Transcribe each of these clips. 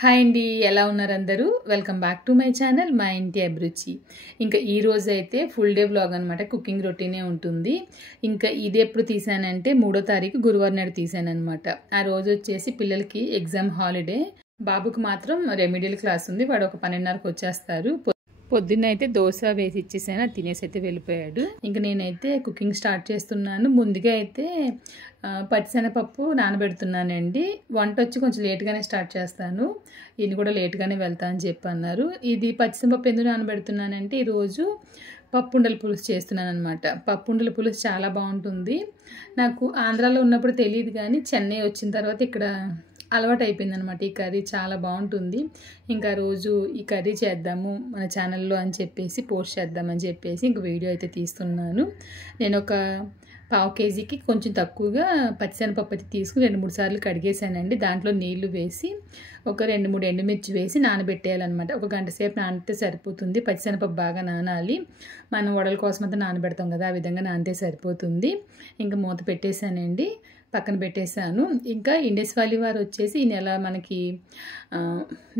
Hi అండి, ఎలా ఉన్నారు అందరూ? Welcome back to my channel మా ఇంటి అభిరుచి. ఇంకా ఈ రోజు అయితే ఫుల్ డే వ్లాగ్ అనమాట. కుకింగ్ రొటీనే ఉంటుంది. ఇంకా ఇది ఎప్పుడు తీసానంటే 3వ తారీఖు గురువారం నాడు తీసానమాట. ఆ రోజు వచ్చేసి పిల్లలకి ఎగ్జామ్ హాలిడే. బాబుకి మాత్రం రెమెడియల్ క్లాస్ ఉంది. వాడు ఒక 12:30కి వచ్చేస్తారు. పొద్దున్న అయితే దోశ వేసి ఇచ్చేసాను, అది తినేసి అయితే వెళ్ళిపోయాడు. ఇంకా నేనైతే కుకింగ్ స్టార్ట్ చేస్తున్నాను. ముందుగా అయితే పచ్చిశనగపప్పు నానబెడుతున్నానండి. వంట వచ్చి కొంచెం లేట్గానే స్టార్ట్ చేస్తాను. ఈయన కూడా లేట్గానే వెళ్తా అని చెప్పి అన్నారు. ఇది పచ్చిశనగపప్పు ఎందుకు నానబెడుతున్నానంటే ఈరోజు పప్పుండల పులుసు చేస్తున్నాను అనమాట. పప్పుండల పులుసు చాలా బాగుంటుంది. నాకు ఆంధ్రాలో ఉన్నప్పుడు తెలియదు, కానీ చెన్నై వచ్చిన తర్వాత ఇక్కడ అలవాటు అయిపోయింది అనమాట. ఈ కర్రీ చాలా బాగుంటుంది. ఇంకా రోజు ఈ కర్రీ చేద్దాము మన ఛానల్లో అని చెప్పేసి పోస్ట్ చేద్దామని చెప్పేసి ఇంక వీడియో అయితే తీస్తున్నాను. నేను ఒక 1/2 కేజీకి కొంచెం తక్కువగా పచ్చిశనగపప్పు అయితే తీసుకుని 2-3 సార్లు కడిగేసానండి. దాంట్లో నీళ్లు వేసి ఒక 2-3 ఎండుమిర్చి వేసి నానబెట్టేయాలన్నమాట. ఒక గంట సేపు నానితే సరిపోతుంది. పచ్చిశనగపప్పు బాగా నానాలి. మనం వడల కోసం అంతా నానబెడతాం కదా, ఆ విధంగా నానితే సరిపోతుంది. ఇంకా మూత పెట్టేశానండి, పక్కన పెట్టేశాను. ఇంకా ఇండస్ వ్యాలీ వారు వచ్చేసి ఈ నెల మనకి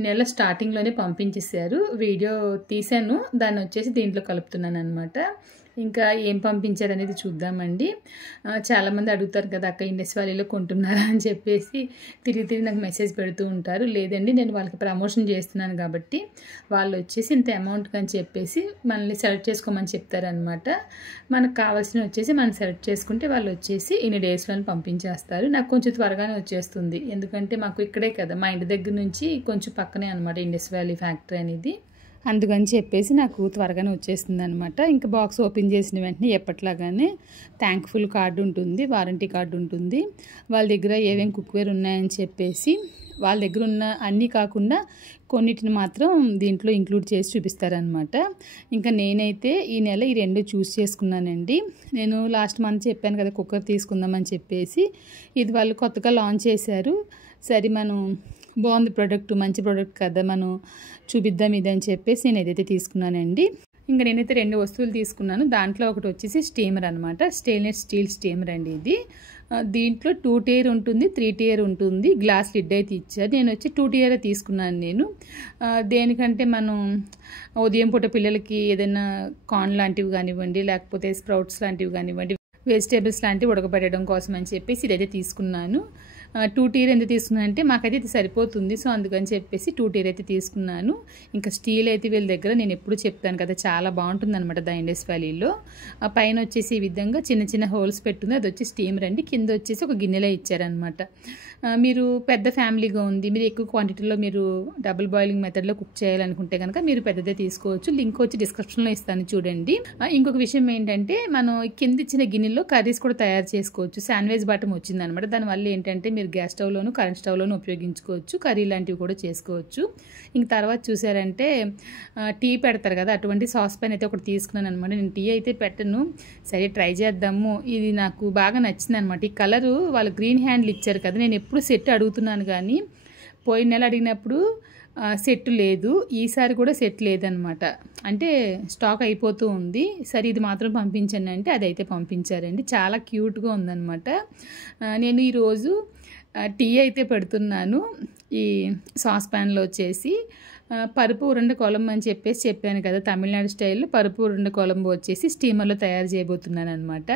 నెల స్టార్టింగ్లోనే పంపించేశారు. వీడియో తీశాను, దాన్ని వచ్చేసి దీంట్లో కలుపుతున్నాను అనమాట. ఇంకా ఏం పంపించారు అనేది చూద్దామండి. చాలామంది అడుగుతారు కదా, అక్క ఇండస్ వ్యాలీలో కొంటున్నారా అని చెప్పేసి తిరిగి నాకు మెసేజ్ పెడుతూ ఉంటారు. లేదండి, నేను వాళ్ళకి ప్రమోషన్ చేస్తున్నాను కాబట్టి వాళ్ళు వచ్చేసి ఇంత అమౌంట్ అని చెప్పేసి మనల్ని సెలెక్ట్ చేసుకోమని చెప్తారనమాట. మనకు కావాల్సిన వచ్చేసి మనం సెలెక్ట్ చేసుకుంటే వాళ్ళు వచ్చేసి ఇన్ని డేస్లో పంపించేస్తారు. నాకు కొంచెం త్వరగానే వచ్చేస్తుంది, ఎందుకంటే మాకు ఇక్కడే కదా, మా ఇంటి దగ్గర నుంచి కొంచెం పక్కనే అనమాట ఇండస్ వ్యాలీ ఫ్యాక్టరీ అనేది. అందుకని చెప్పేసి నాకు త్వరగానే వచ్చేస్తుంది అనమాట. ఇంకా బాక్స్ ఓపెన్ చేసిన వెంటనే ఎప్పట్లాగానే థ్యాంక్ఫుల్ కార్డు ఉంటుంది, వారంటీ కార్డు ఉంటుంది. వాళ్ళ దగ్గర ఏమేమి కుక్వేర్ ఉన్నాయని చెప్పేసి వాళ్ళ దగ్గర ఉన్న అన్నీ కాకుండా కొన్నిటిని మాత్రం దీంట్లో ఇంక్లూడ్ చేసి చూపిస్తారనమాట. ఇంకా నేనైతే ఈ నెల ఈ 2 చూస్ చేసుకున్నానండి. నేను లాస్ట్ మంత్ చెప్పాను కదా కుక్కర్ తీసుకుందామని చెప్పేసి, ఇది వాళ్ళు కొత్తగా లాంచ్ చేశారు. సరే, మనం బాగుంది ప్రోడక్ట్, మంచి ప్రోడక్ట్ కదా, మనం చూపిద్దాం ఇది అని చెప్పేసి నేను ఏదైతే తీసుకున్నానండి. ఇంకా నేనైతే 2 వస్తువులు తీసుకున్నాను. దాంట్లో ఒకటి వచ్చేసి స్టీమర్ అనమాట. స్టెయిన్లెస్ స్టీల్ స్టీమర్ అండి ఇది. దీంట్లో 2 tier ఉంటుంది, 3 tier ఉంటుంది. గ్లాస్ లిడ్ అయితే ఇచ్చారు. నేను వచ్చి 2 tier తీసుకున్నాను నేను. దేనికంటే మనం ఉదయం పూట పిల్లలకి ఏదైనా కార్న్ లాంటివి కానివ్వండి, లేకపోతే స్ప్రౌట్స్ లాంటివి కానివ్వండి, వెజిటేబుల్స్ లాంటివి ఉడకబెట్టడం కోసం అని చెప్పేసి ఇదైతే తీసుకున్నాను. 2 tier ఎందుకు తీసుకున్నాను అంటే మాకైతే ఇది సరిపోతుంది, సో అందుకని చెప్పేసి 2 tier అయితే తీసుకున్నాను. ఇంకా స్టీల్ అయితే వీళ్ళ దగ్గర నేను ఎప్పుడు చెప్తాను కదా, చాలా బాగుంటుంది అనమాట ద ఇండస్ వ్యాలీలో. పైన వచ్చేసి ఈ విధంగా చిన్న చిన్న హోల్స్ పెట్టుంది, అది వచ్చి స్టీమర్ అండి. కింద వచ్చేసి ఒక గిన్నెలో ఇచ్చారనమాట. మీరు పెద్ద ఫ్యామిలీగా ఉంది, మీరు ఎక్కువ క్వాంటిటీలో మీరు డబుల్ బాయిలింగ్ మెథడ్లో కుక్ చేయాలనుకుంటే కనుక మీరు పెద్దదే తీసుకోవచ్చు. లింక్ వచ్చి డిస్క్రిప్షన్లో ఇస్తాను చూడండి. ఇంకొక విషయం ఏంటంటే, మనం కింద ఇచ్చిన గిన్నెలో కర్రీస్ కూడా తయారు చేసుకోవచ్చు. శాండ్విచ్ బాటం వచ్చిందనమాట. దానివల్ల ఏంటంటే మీరు గ్యాస్ స్టవ్లోను కరెంట్ స్టవ్లోను ఉపయోగించుకోవచ్చు, కర్రీ లాంటివి కూడా చేసుకోవచ్చు. ఇంక తర్వాత చూసారంటే టీ పెడతారు కదా, అటువంటి సాస్ పాన్ అయితే ఒకటి తీసుకున్నాను అనమాట. నేను టీ అయితే పెట్టను, సరే ట్రై చేద్దాము. ఇది నాకు బాగా నచ్చింది అనమాట. ఈ కలరు వాళ్ళు గ్రీన్ హ్యాండిల్ ఇచ్చారు కదా, నేను ఎప్పుడు సెట్ అడుగుతున్నాను కానీ పోయిన నెల అడిగినప్పుడు సెట్ లేదు, ఈసారి కూడా సెట్ లేదనమాట. అంటే స్టాక్ అయిపోతూ ఉంది. సరే ఇది మాత్రం పంపించండి అంటే అదైతే పంపించారండి. చాలా క్యూట్గా ఉందన్నమాట. నేను ఈరోజు టీ అయితే పెడుతున్నాను. ఈ సాస్ ప్యాన్లో వచ్చేసి పరుపు ఉరుండ కొలంబు అని చెప్పేసి చెప్పాను కదా, తమిళనాడు స్టైల్లో పరుపు ఉరుండ కొలంబు వచ్చేసి స్టీమర్లో తయారు చేయబోతున్నాను అనమాట.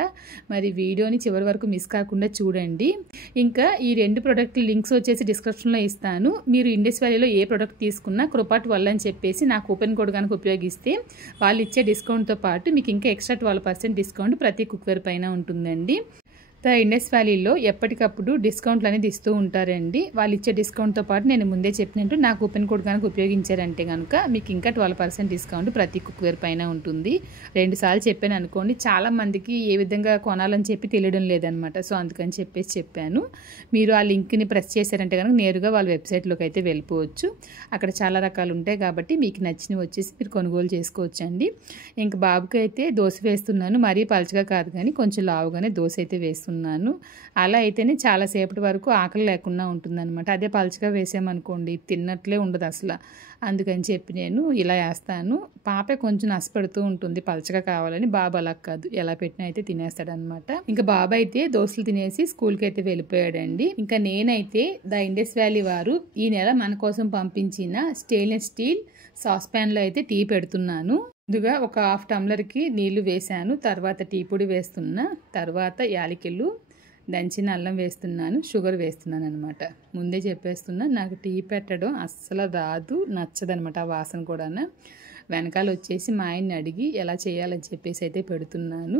మరి వీడియోని చివరి వరకు మిస్ కాకుండా చూడండి. ఇంకా ఈ 2 ప్రోడక్ట్ లింక్స్ వచ్చేసి డిస్క్రిప్షన్లో ఇస్తాను. మీరు ఇండస్ వ్యాలీలో ఏ ప్రోడక్ట్ తీసుకున్నా కృపాట్ వల్ల అని చెప్పేసి నా కూపన్ కోడ్ కనుక ఉపయోగిస్తే వాళ్ళు ఇచ్చే డిస్కౌంట్తో పాటు మీకు ఇంకా ఎక్స్ట్రా 12% డిస్కౌంట్ ప్రతి కుక్వేర్ పైన ఉంటుందండి. ద ఇండస్ వ్యాలీలో ఎప్పటికప్పుడు డిస్కౌంట్లు అనేది ఇస్తూ ఉంటారండి. వాళ్ళు ఇచ్చే డిస్కౌంట్తో పాటు నేను ముందే చెప్పినట్టు నా కూపన్ కోడ్ కనుక ఉపయోగించారంటే కనుక మీకు ఇంకా 12% డిస్కౌంట్ ప్రతి కుక్వేర్ పైన ఉంటుంది. 2 సార్లు చెప్పాను అనుకోండి. చాలామందికి ఏ విధంగా కొనాలని చెప్పి తెలియడం లేదనమాట, సో అందుకని చెప్పేసి చెప్పాను. మీరు ఆ లింక్ని ప్రెస్ చేశారంటే కనుక నేరుగా వాళ్ళ వెబ్సైట్లోకి అయితే వెళ్ళిపోవచ్చు. అక్కడ చాలా రకాలు ఉంటాయి కాబట్టి మీకు నచ్చినవి వచ్చేసి మీరు కొనుగోలు చేసుకోవచ్చండి. ఇంక బాబుకి అయితే దోశ వేస్తున్నాను. మరీ పలచగా కాదు కానీ కొంచెం లావుగానే దోశ అయితే వేస్తున్నాను. వేస్తున్నాను. అలా అయితేనే చాలాసేపటి వరకు ఆకలి లేకుండా ఉంటుందన్నమాట. అదే పలుచగా వేసామనుకోండి తిన్నట్లే ఉండదు అసలు. అందుకని చెప్పి నేను ఇలా వేస్తాను. పాపే కొంచెం నష్టపెడుతూ ఉంటుంది పలుచగా కావాలని. బాబు అలా కాదు, ఎలా పెట్టినా అయితే తినేస్తాడనమాట. ఇంకా బాబు అయితే దోశలు తినేసి స్కూల్కి అయితే వెళ్ళిపోయాడండి. ఇంకా నేనైతే ద ఇండస్ వ్యాలీ వారు ఈ నెల మన కోసం పంపించిన స్టెయిన్లెస్ స్టీల్ సాస్ ప్యాన్లో అయితే టీ పెడుతున్నాను. ముందుగా ఒక హాఫ్ టంబ్లర్కి నీళ్లు వేసాను, తర్వాత టీ పొడి వేస్తున్నా, తర్వాత యాలకులు దంచిన అల్లం వేస్తున్నాను, షుగర్ వేస్తున్నాను అనమాట. ముందే చెప్పేస్తున్నా, నాకు టీ పెట్టడం అస్సలు రాదు, నచ్చదనమాట ఆ వాసన కూడా. వెనకాల వచ్చేసి మా ఆయన్ని అడిగి ఎలా చేయాలని చెప్పేసి అయితే పెడుతున్నాను.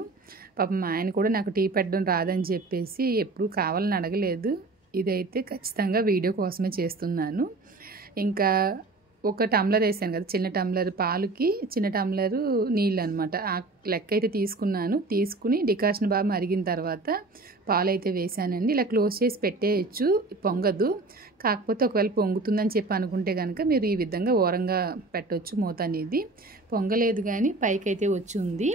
పాపం మా ఆయన కూడా నాకు టీ పెట్టడం రాదని చెప్పేసి ఎప్పుడు కావాలని అడగలేదు. ఇదైతే ఖచ్చితంగా వీడియో కోసమే చేస్తున్నాను. ఇంకా ఒక టంబ్లర్ వేసాను కదా, చిన్న టంబ్లర్ పాలుకి చిన్న టంబ్లరు నీళ్ళు అనమాట. ఆ లెక్క అయితే తీసుకున్నాను. తీసుకుని డికాషన్ బాగా మరిగిన తర్వాత పాలు అయితే వేసానండి. ఇలా క్లోజ్ చేసి పెట్టేయచ్చు, పొంగదు. కాకపోతే ఒకవేళ పొంగుతుందని చెప్పి అనుకుంటే కనుక మీరు ఈ విధంగా ఓరంగా పెట్టవచ్చు మూత అనేది. పొంగలేదు కానీ పైకి అయితే వచ్చి ఉంది.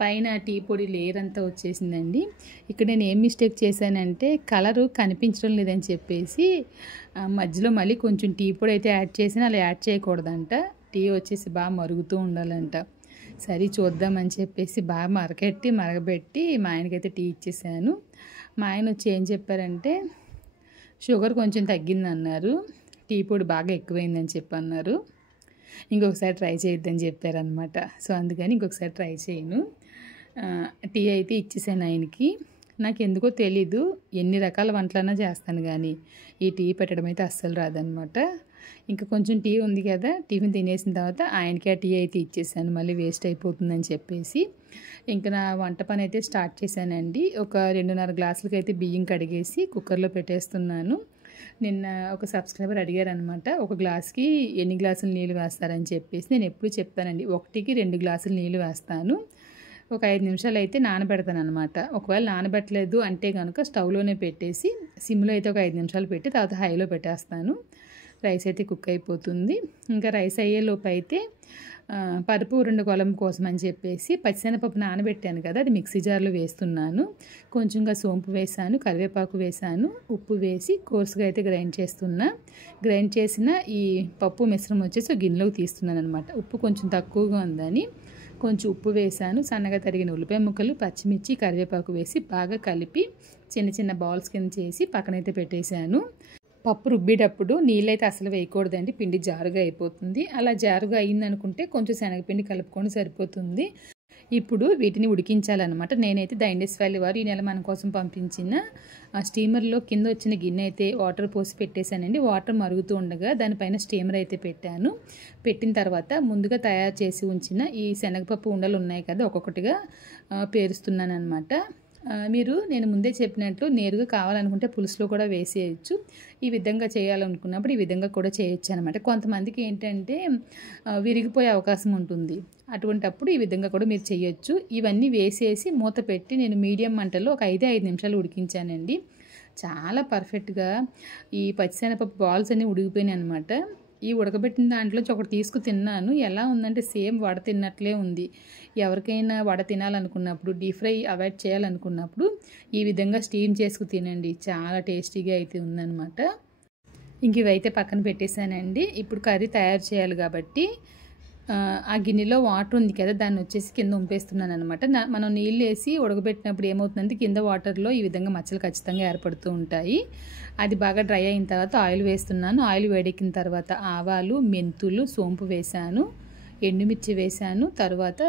పైన టీ పొడి లేయర్ అంతా వచ్చేసిందండి. ఇక్కడ నేను ఏం మిస్టేక్ చేశానంటే కలరు కనిపించడం లేదని చెప్పేసి మధ్యలో మళ్ళీ కొంచెం టీ పొడి అయితే యాడ్ చేసిన, అలా యాడ్ చేయకూడదంట. టీ వచ్చేసి బాగా మరుగుతూ ఉండాలంట. సరే చూద్దామని చెప్పేసి బాగా మరగబెట్టి మా ఆయనకైతే టీ ఇచ్చేసాను. మా ఆయన వచ్చి ఏం చెప్పారంటే షుగర్ కొంచెం తగ్గిందన్నారు, టీ పొడి బాగా ఎక్కువైందని చెప్పి అన్నారు. ఇంకొకసారి ట్రై చేయొద్దని చెప్పారనమాట. సో అందుకని ఇంకొకసారి ట్రై చేయను. టీ అయితే ఇచ్చేసాను ఆయనకి. నాకు ఎందుకో తెలీదు, ఎన్ని రకాల వంటలన్నా చేస్తాను కానీ ఈ టీ పెట్టడం అయితే అస్సలు రాదనమాట. ఇంకా కొంచెం టీ ఉంది కదా, టిఫిన్ తినేసిన తర్వాత ఆయనకి ఆ టీ అయితే ఇచ్చేసాను, మళ్ళీ వేస్ట్ అయిపోతుందని చెప్పేసి. ఇంకా నా వంట పని అయితే స్టార్ట్ చేశానండి. ఒక 2.5 గ్లాసులకి అయితే బియ్యం కడిగేసి కుక్కర్లో పెట్టేస్తున్నాను. నిన్న ఒక సబ్స్క్రైబర్ అడిగారనమాట, ఒక గ్లాస్కి ఎన్ని గ్లాసులు నీళ్ళు వేస్తారని చెప్పేసి. నేను ఎప్పుడు చెప్తానండి, 1కి 2 గ్లాసులు నీళ్ళు వేస్తాను. ఒక 5 నిమిషాలు అయితే నానబెడతాను అనమాట. ఒకవేళ నానబెట్టలేదు అంటే కనుక స్టవ్లోనే పెట్టేసి సిమ్లో అయితే ఒక 5 నిమిషాలు పెట్టి తర్వాత హైలో పెట్టేస్తాను. రైస్ అయితే కుక్ అయిపోతుంది. ఇంకా రైస్ అయ్యేలోపు అయితే పరుపు ఉరుండ కొలం కోసం అని చెప్పేసి పచ్చిశనగపప్పు నానబెట్టాను కదా, అది మిక్సీ జార్లో వేస్తున్నాను. కొంచెంగా సోంపు వేసాను, కరివేపాకు వేసాను, ఉప్పు వేసి కోర్సుగా అయితే గ్రైండ్ చేస్తున్నా. గ్రైండ్ చేసిన ఈ పప్పు మిశ్రమం వచ్చేసి గిన్నెలోకి తీస్తున్నాను అనమాట. ఉప్పు కొంచెం తక్కువగా ఉందని కొంచెం ఉప్పు వేసాను, సన్నగా తరిగిన ఉల్లిపాయ ముక్కలు, పచ్చిమిర్చి, కరివేపాకు వేసి బాగా కలిపి చిన్న చిన్న బాల్స్ కింద చేసి పక్కనైతే పెట్టేశాను. పప్పు రుబ్బేటప్పుడు నీళ్ళైతే అసలు వేయకూడదండి, పిండి జారుగా అయిపోతుంది. అలా జారుగా అయిందనుకుంటే కొంచెం శనగపిండి కలుపుకొని సరిపోతుంది. ఇప్పుడు వీటిని ఉడికించాలన్నమాట. నేనైతే ద ఇండస్ వ్యాలీ వారు ఈ నెల మన కోసం పంపించిన స్టీమర్లో కింద వచ్చిన గిన్నె అయితే వాటర్ పోసి పెట్టేశానండి. వాటర్ మరుగుతూ ఉండగా దానిపైన స్టీమర్ అయితే పెట్టాను. పెట్టిన తర్వాత ముందుగా తయారు చేసి ఉంచిన ఈ శనగపప్పు ఉండలు ఉన్నాయి కదా, ఒక్కొక్కటిగా పేరుస్తున్నాను అనమాట. మీరు నేను ముందే చెప్పినట్లు నేరుగా కావాలనుకుంటే పులుసులో కూడా వేసేయచ్చు. ఈ విధంగా చేయాలనుకున్నప్పుడు ఈ విధంగా కూడా చేయొచ్చు అనమాట. కొంతమందికి ఏంటంటే విరిగిపోయే అవకాశం ఉంటుంది, అటువంటప్పుడు ఈ విధంగా కూడా మీరు చేయొచ్చు. ఇవన్నీ వేసేసి మూత పెట్టి నేను మీడియం మంటలో ఒక 5 నిమిషాలు ఉడికించానండి. చాలా పర్ఫెక్ట్గా ఈ పచ్చిశనగపప్పు బాల్స్ అన్నీ ఉడికిపోయినాయి అనమాట. ఈ ఉడకబెట్టిన దాంట్లోంచి ఒకటి తీసుకు తిన్నాను. ఎలా ఉందంటే సేమ్ వడ తిన్నట్లే ఉంది. ఎవరికైనా వడ తినాలనుకున్నప్పుడు, డీప్ ఫ్రై అవాయిడ్ చేయాలనుకున్నప్పుడు ఈ విధంగా స్టీమ్ చేసుకు తినండి, చాలా టేస్టీగా అయితే ఉందన్నమాట. ఇంక ఇవైతే పక్కన పెట్టేశానండి. ఇప్పుడు కర్రీ తయారు చేయాలి కాబట్టి ఆ గిన్నెలో వాటర్ ఉంది కదా, దాన్ని వచ్చేసి కింద ఉంపేస్తున్నాను అనమాట. మనం నీళ్ళు వేసి ఉడకబెట్టినప్పుడు ఏమవుతుందంటే కింద వాటర్లో ఈ విధంగా మచ్చలు ఖచ్చితంగా ఏర్పడుతూ ఉంటాయి. అది బాగా డ్రై అయిన తర్వాత ఆయిల్ వేస్తున్నాను. ఆయిల్ వేడెక్కిన తర్వాత ఆవాలు, మెంతులు, సోంపు వేసాను, ఎండుమిర్చి వేసాను, తర్వాత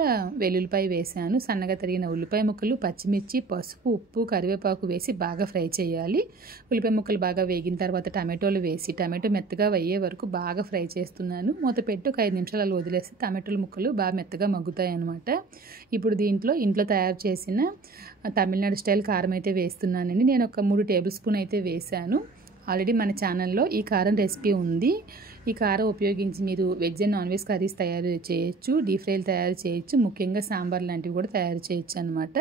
వెల్లుల్లిపాయ వేసాను, సన్నగా తరిగిన ఉల్లిపాయ ముక్కలు, పచ్చిమిర్చి, పసుపు, ఉప్పు, కరివేపాకు వేసి బాగా ఫ్రై చేయాలి. ఉల్లిపాయ ముక్కలు బాగా వేగిన తర్వాత టమాటోలు వేసి టమాటో మెత్తగా అయ్యే వరకు బాగా ఫ్రై చేస్తున్నాను. మూత పెట్టి ఒక 5 నిమిషాలు అలా వదిలేసి టమాటోల ముక్కలు బాగా మెత్తగా మగ్గుతాయి అన్నమాట. ఇప్పుడు ఇంట్లో తయారు చేసిన తమిళనాడు స్టైల్ కారం అయితే వేస్తున్నానండి. నేను ఒక 3 టేబుల్ స్పూన్ అయితే వేసాను. ఆల్రెడీ మన ఛానల్లో ఈ కారం రెసిపీ ఉంది. ఈ కారం ఉపయోగించి మీరు veg and non veg curries తయారు చేయొచ్చు, డీప్ ఫ్రైలు తయారు చేయొచ్చు, ముఖ్యంగా సాంబార్ లాంటివి కూడా తయారు చేయొచ్చు అనమాట.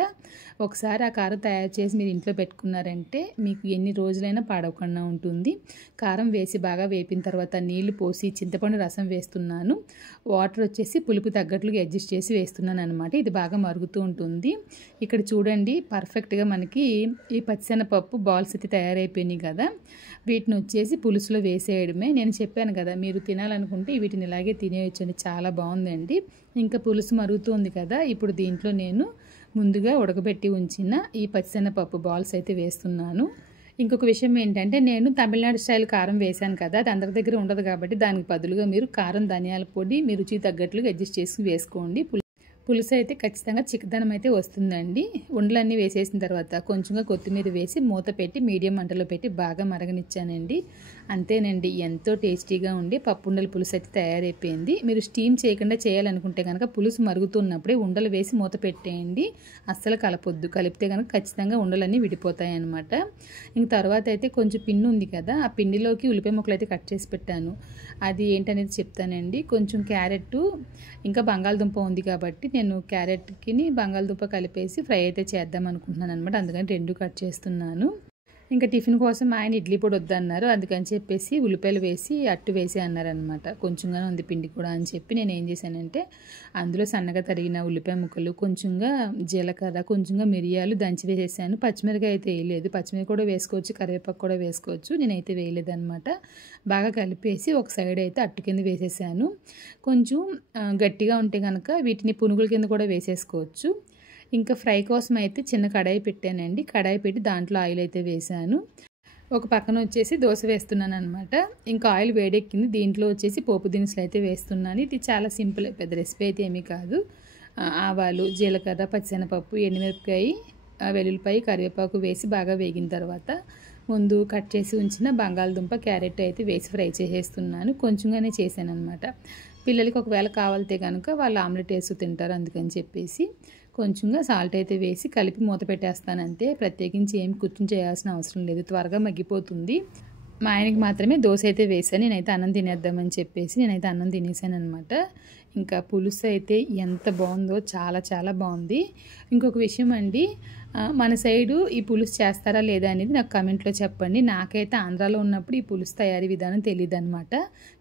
ఒకసారి ఆ కారం తయారు చేసి మీరు ఇంట్లో పెట్టుకున్నారంటే మీకు ఎన్ని రోజులైనా పాడవకుండా ఉంటుంది. కారం వేసి బాగా వేపిన తర్వాత నీళ్లు పోసి చింతపండు రసం వేస్తున్నాను. వాటర్ వచ్చేసి పులుపు తగ్గట్లుగా అడ్జస్ట్ చేసి వేస్తున్నాను అనమాట. ఇది బాగా మరుగుతూ ఉంటుంది. ఇక్కడ చూడండి పర్ఫెక్ట్గా మనకి ఈ పచ్చిశనగపప్పు బాల్స్ అయితే తయారైపోయినాయి కదా. వీటిని వచ్చేసి పులుసులో వేసేయడమే. నేను చెప్పాను కదా మీరు తినాలనుకుంటే వీటిని ఇలాగే తినేయచ్చండి, చాలా బాగుందండి. ఇంకా పులుసు మరుగుతుంది కదా, ఇప్పుడు దీంట్లో నేను ముందుగా ఉడకబెట్టి ఉంచిన ఈ పచ్చిశనగపప్పు బాల్స్ అయితే వేస్తున్నాను. ఇంకొక విషయం ఏంటంటే నేను తమిళనాడు స్టైల్ కారం వేశాను కదా, అది అందరి దగ్గర ఉండదు కాబట్టి దానికి బదులుగా మీరు కారం ధనియాల పొడి మీ రుచి తగ్గట్లుగా అడ్జస్ట్ చేసి వేసుకోండి. పులుసు అయితే ఖచ్చితంగా చిక్కదనం అయితే వస్తుందండి. ఉండలన్నీ వేసేసిన తర్వాత కొంచెంగా కొత్తిమీర వేసి మూత పెట్టి మీడియం మంటలో పెట్టి బాగా మరగనిచ్చానండి. అంతేనండి, ఎంతో టేస్టీగా ఉండి పప్పుండల పులుసు అయితే తయారైపోయింది. మీరు స్టీమ్ చేయకుండా చేయాలనుకుంటే కనుక పులుసు మరుగుతున్నప్పుడే ఉండలు వేసి మూత పెట్టేయండి, అస్సలు కలపొద్దు. కలిపితే కనుక ఖచ్చితంగా ఉండలన్నీ విడిపోతాయి అన్నమాట. ఇంక తర్వాత అయితే కొంచెం పిండి ఉంది కదా, ఆ పిండిలోకి ఉల్లిపాయ ముక్కలు అయితే కట్ చేసి పెట్టాను. అది ఏంటనేది చెప్తానండి. కొంచెం క్యారెట్ ఇంకా బంగాళదుంప ఉంది కాబట్టి నేను క్యారెట్కి బంగాళదుంప కలిపేసి ఫ్రై అయితే చేద్దాం అనుకుంటున్నాను అనమాట. అందుకని రెండు కట్ చేస్తున్నాను. ఇంకా టిఫిన్ కోసం ఆయన ఇడ్లీ పొడి వద్దన్నారు, అందుకని చెప్పేసి ఉల్లిపాయలు వేసి అట్టు వేసి అన్నారనమాట. కొంచెంగానే ఉంది పిండి కూడా అని చెప్పి నేను ఏం చేశానంటే అందులో సన్నగా తరిగిన ఉల్లిపాయ ముక్కలు, కొంచెంగా జీలకర్ర, కొంచెంగా మిరియాలు దంచి వేసేసాను. పచ్చిమిరకాయ అయితే వేయలేదు, పచ్చిమిరకాయ కూడా వేసుకోవచ్చు, కరివేపాకు కూడా వేసుకోవచ్చు, నేనైతే వేయలేదన్నమాట. బాగా కలిపేసి ఒక సైడ్ అయితే అట్టు కింద వేసేసాను. కొంచెం గట్టిగా ఉంటే కనుక వీటిని పునుగుల కింద కూడా వేసేసుకోవచ్చు. ఇంకా ఫ్రై కోసం అయితే చిన్న కడాయి పెట్టానండి. కడాయి పెట్టి దాంట్లో ఆయిల్ అయితే వేసాను. ఒక పక్కన వచ్చేసి దోశ వేస్తున్నాను అనమాట. ఇంకా ఆయిల్ వేడెక్కింది, దీంట్లో వచ్చేసి పోపు దినుసులు అయితే వేస్తున్నాను. ఇది చాలా సింపుల్, పెద్ద రెసిపీ అయితే ఏమీ కాదు. ఆవాలు, జీలకర్ర, పచ్చిశనగపప్పు, ఎండుమిరపకాయ, వెల్లుల్లిపాయ, కరివేపాకు వేసి బాగా వేగిన తర్వాత ముందు కట్ చేసి ఉంచిన బంగాళదుంప, క్యారెట్ అయితే వేసి ఫ్రై చేసేస్తున్నాను. కొంచెంగానే చేశాను అనమాట. పిల్లలకి ఒకవేళ కావాలితే కనుక వాళ్ళు ఆమ్లెట్ వేసి తింటారు, అందుకని చెప్పేసి కొంచెంగా సాల్ట్ అయితే వేసి కలిపి మూత పెట్టేస్తాను అంతే. ప్రత్యేకించి ఏం కూర్చుని చేయాల్సిన అవసరం లేదు, త్వరగా మగ్గిపోతుంది. మా ఆయనకి మాత్రమే దోశ అయితే వేసాను, నేనైతే అన్నం తినేద్దామని చెప్పేసి నేనైతే అన్నం తినేసాను అనమాట. ఇంకా పులుసు అయితే ఎంత బాగుందో, చాలా చాలా బాగుంది. ఇంకొక విషయం అండి, మన సైడు ఈ పులుసు చేస్తారా లేదా అనేది నాకు కమెంట్లో చెప్పండి. నాకైతే ఆంధ్రాలో ఉన్నప్పుడు ఈ పులుసు తయారీ విధానం తెలియదు అనమాట.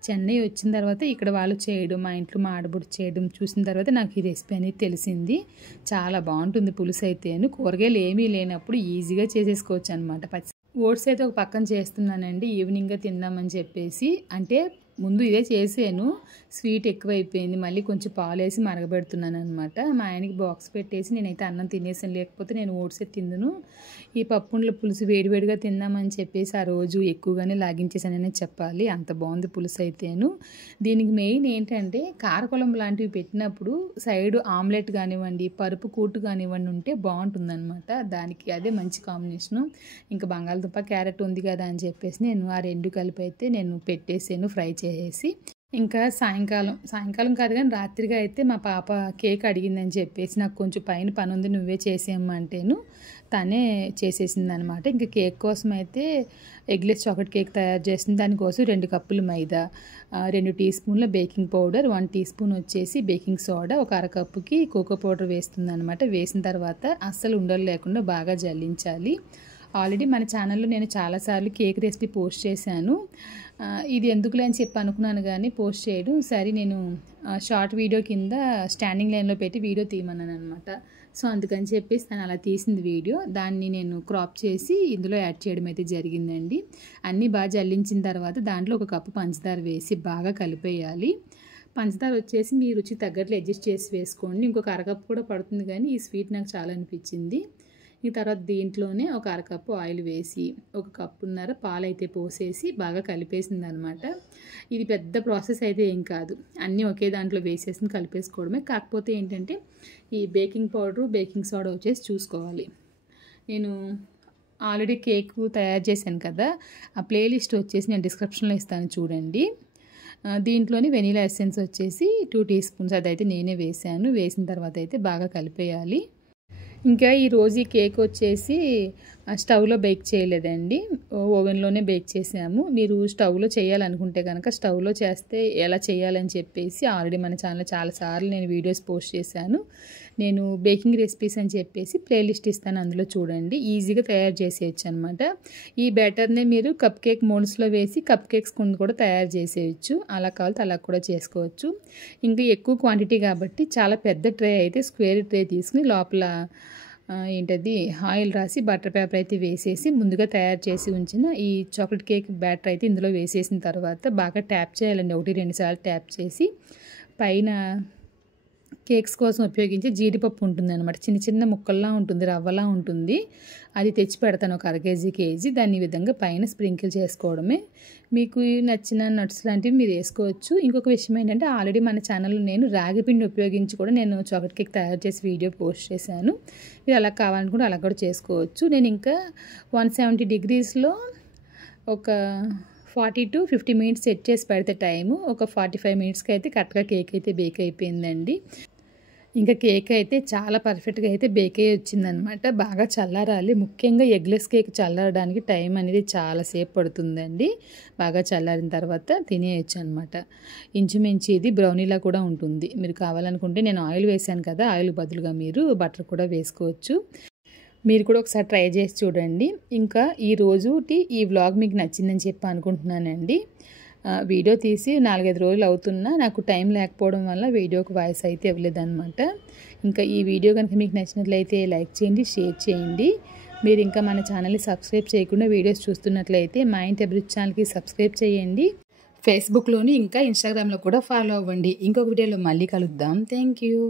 చెన్నై వచ్చిన తర్వాత ఇక్కడ వాళ్ళు చేయడం, మా ఇంట్లో మా ఆడబుడు చేయడం చూసిన తర్వాత నాకు ఈ రెసిపీ అనేది తెలిసింది. చాలా బాగుంటుంది పులుసు అయితే. కూరగాయలు ఏమీ లేనప్పుడు ఈజీగా చేసేసుకోవచ్చు అనమాట. ఓట్స్ అయితే ఒక పక్కన చేస్తున్నానండి, ఈవినింగ్గా తిందామని చెప్పేసి. అంటే ముందు ఇదే చేసాను, స్వీట్ ఎక్కువైపోయింది, మళ్ళీ కొంచెం పాలు వేసి మరగబెడుతున్నాను అనమాట. మా ఆయనకి బాక్స్ పెట్టేసి నేనైతే అన్నం తినేసాను, లేకపోతే నేను ఓట్స్ తిందును. ఈ పప్పుండ్ల పులుసు వేడివేడిగా తిందామని చెప్పేసి ఆ రోజు ఎక్కువగానే లాగించేసాననే చెప్పాలి, అంత బాగుంది పులుసు అయితేను. దీనికి మెయిన్ ఏంటంటే కారకొలంబు లాంటివి పెట్టినప్పుడు సైడ్ ఆమ్లెట్ కానివ్వండి, పరుపు కూటు కానివ్వండి ఉంటే బాగుంటుందన్నమాట. దానికి అదే మంచి కాంబినేషను. ఇంకా బంగాళదుంప, క్యారెట్ ఉంది కదా అని చెప్పేసి నేను ఆ రెండు కలిపి అయితే నేను పెట్టేసాను ఫ్రై చేసి. ఇంకా సాయంకాలం కాదు కానీ రాత్రిగా అయితే మా పాప కేక్ అడిగిందని చెప్పేసి నాకు కొంచెం పైన పని ఉంది నువ్వే చేసేయమ్మంటేను తనే చేసేసింది అనమాట. ఇంకా కేక్ కోసం అయితే ఎగ్లెస్ చాక్లెట్ కేక్ తయారు చేసింది. దానికోసం 2 కప్పులు మైదా, 2 టీ స్పూన్ల బేకింగ్ పౌడర్, 1 టీ స్పూన్ వచ్చేసి బేకింగ్ సోడా, ఒక అరకప్పుకి కోకో పౌడర్ వేస్తుంది అనమాట. వేసిన తర్వాత అస్సలు ఉండలు లేకుండా బాగా జల్లించాలి. ఆల్రెడీ మన ఛానల్లో నేను చాలాసార్లు కేక్ రెసిపీ పోస్ట్ చేశాను. ఇది ఎందుకులే అని చెప్పి అనుకున్నాను కానీ పోస్ట్ చేయడం సరే నేను షార్ట్ వీడియో కింద స్టాండింగ్ లైన్లో పెట్టి వీడియో తీయమన్నాను అనమాట. సో అందుకని చెప్పేసి తను అలా తీసింది వీడియో, దాన్ని నేను క్రాప్ చేసి ఇందులో యాడ్ చేయడం అయితే జరిగిందండి. అన్నీ బాగా జల్లించిన తర్వాత దాంట్లో 1 కప్పు పంచదార వేసి బాగా కలిపేయాలి. పంచదార వచ్చేసి మీ రుచి తగ్గట్లు అడ్జస్ట్ చేసి వేసుకోండి. ఇంకొక అరకప్పు కూడా పడుతుంది కానీ ఈ స్వీట్ నాకు చాలా అనిపించింది. ఈ తర్వాత దీంట్లోనే ఒక అరకప్పు ఆయిల్ వేసి 1 కప్పున్నర పాలైతే పోసేసి బాగా కలిపేసింది అనమాట. ఇది పెద్ద ప్రాసెస్ అయితే ఏం కాదు, అన్నీ ఒకే దాంట్లో వేసేసి కలిపేసుకోవడమే. కాకపోతే ఏంటంటే ఈ బేకింగ్ పౌడరు, బేకింగ్ సోడా వచ్చేసి చూసుకోవాలి. నేను ఆల్రెడీ కేక్ తయారు చేశాను కదా, ఆ ప్లేలిస్ట్ వచ్చేసి నేను డిస్క్రిప్షన్లో ఇస్తాను చూడండి. దీంట్లోని వెనీలా ఎసెన్స్ వచ్చేసి 2 టీ స్పూన్స్ అదైతే నేనే వేసాను. వేసిన తర్వాత అయితే బాగా కలిపేయాలి. ఇంకా ఈరోజు ఈ కేక్ వచ్చేసి స్టవ్లో బేక్ చేయలేదండి, ఓవెన్లోనే బేక్ చేసాము. మీరు స్టవ్లో చేయాలనుకుంటే కనుక స్టవ్లో చేస్తే ఎలా చేయాలని చెప్పేసి ఆల్రెడీ మన ఛానల్లో చాలాసార్లు నేను వీడియోస్ పోస్ట్ చేశాను. నేను బేకింగ్ రెసిపీస్ అని చెప్పేసి ప్లేలిస్ట్ ఇస్తాను, అందులో చూడండి. ఈజీగా తయారు చేసేయచ్చు అనమాట. ఈ బ్యాటర్ని మీరు కప్ కేక్ మోల్డ్స్లో వేసి కప్ కేక్స్ కూడా తయారు చేసేయచ్చు. అలా కావాలితే అలా కూడా చేసుకోవచ్చు. ఇంకా ఎక్కువ క్వాంటిటీ కాబట్టి చాలా పెద్ద ట్రే అయితే స్క్వేర్ ట్రే తీసుకుని లోపల ఏంటది ఆయిల్ రాసి బటర్ పేపర్ అయితే వేసేసి ముందుగా తయారు చేసి ఉంచిన ఈ చాక్లెట్ కేక్ బ్యాటర్ అయితే ఇందులో వేసేసిన తర్వాత బాగా ట్యాప్ చేయాలండి. 1-2 సార్లు ట్యాప్ చేసి పైన కేక్స్ కోసం ఉపయోగించే జీడిపప్పు ఉంటుందన్నమాట. చిన్న చిన్న ముక్కల్లా ఉంటుంది, రవ్వలా ఉంటుంది. అది తెచ్చి పెడతాను ఒక 1/2 కేజీ. దాన్ని ఈ విధంగా పైన స్ప్రింకిల్ చేసుకోవడమే. మీకు నచ్చిన నట్స్ లాంటివి మీరు వేసుకోవచ్చు. ఇంకొక విషయం ఏంటంటే ఆల్రెడీ మన ఛానల్లో నేను రాగి పిండి ఉపయోగించి కూడా నేను చాక్లెట్ కేక్ తయారు చేసి వీడియో పోస్ట్ చేశాను. మీరు అలా కావాలనుకుంటే అలా కూడా చేసుకోవచ్చు. నేను ఇంకా 170 degreesలో ఒక 40 to 50 minutes సెట్ చేసి పెడితే టైము ఒక 45 minutesకి అయితే కరెక్ట్గా కేక్ అయితే బేక్ అయిపోయిందండి. ఇంకా కేక్ అయితే చాలా పర్ఫెక్ట్గా అయితే బేక్ అయ్యి వచ్చిందనమాట. బాగా చల్లారాలి. ముఖ్యంగా ఎగ్లెస్ కేక్ చల్లారడానికి టైం అనేది చాలాసేపు పడుతుందండి. బాగా చల్లారిన తర్వాత తినేయచ్చు అనమాట. ఇంచుమించు ఇది బ్రౌనీలా కూడా ఉంటుంది. మీరు కావాలనుకుంటే నేను ఆయిల్ వేసాను కదా, ఆయిల్ బదులుగా మీరు బటర్ కూడా వేసుకోవచ్చు. మీరు కూడా ఒకసారి ట్రై చేసి చూడండి. ఇంకా ఈ వ్లాగ్ మీకు నచ్చిందని చెప్పి అనుకుంటున్నానండి. వీడియో తీసి 4-5 రోజులు అవుతున్నా నాకు టైం లేకపోవడం వల్ల వీడియోకి వాయిస్ అయితే ఇవ్వలేదన్నమాట. ఇంకా ఈ వీడియో కనుక మీకు నచ్చినట్లయితే లైక్ చేయండి, షేర్ చేయండి. మీరు ఇంకా మన ఛానల్ని సబ్స్క్రైబ్ చేయకుండా వీడియోస్ చూస్తున్నట్లయితే మా ఇంటి అభిరుచి ఛానల్కి సబ్స్క్రైబ్ చేయండి. ఫేస్బుక్లోని ఇంకా ఇన్స్టాగ్రామ్లో కూడా ఫాలో అవ్వండి. ఇంకొక వీడియోలో మళ్ళీ కలుద్దాం. Thank you.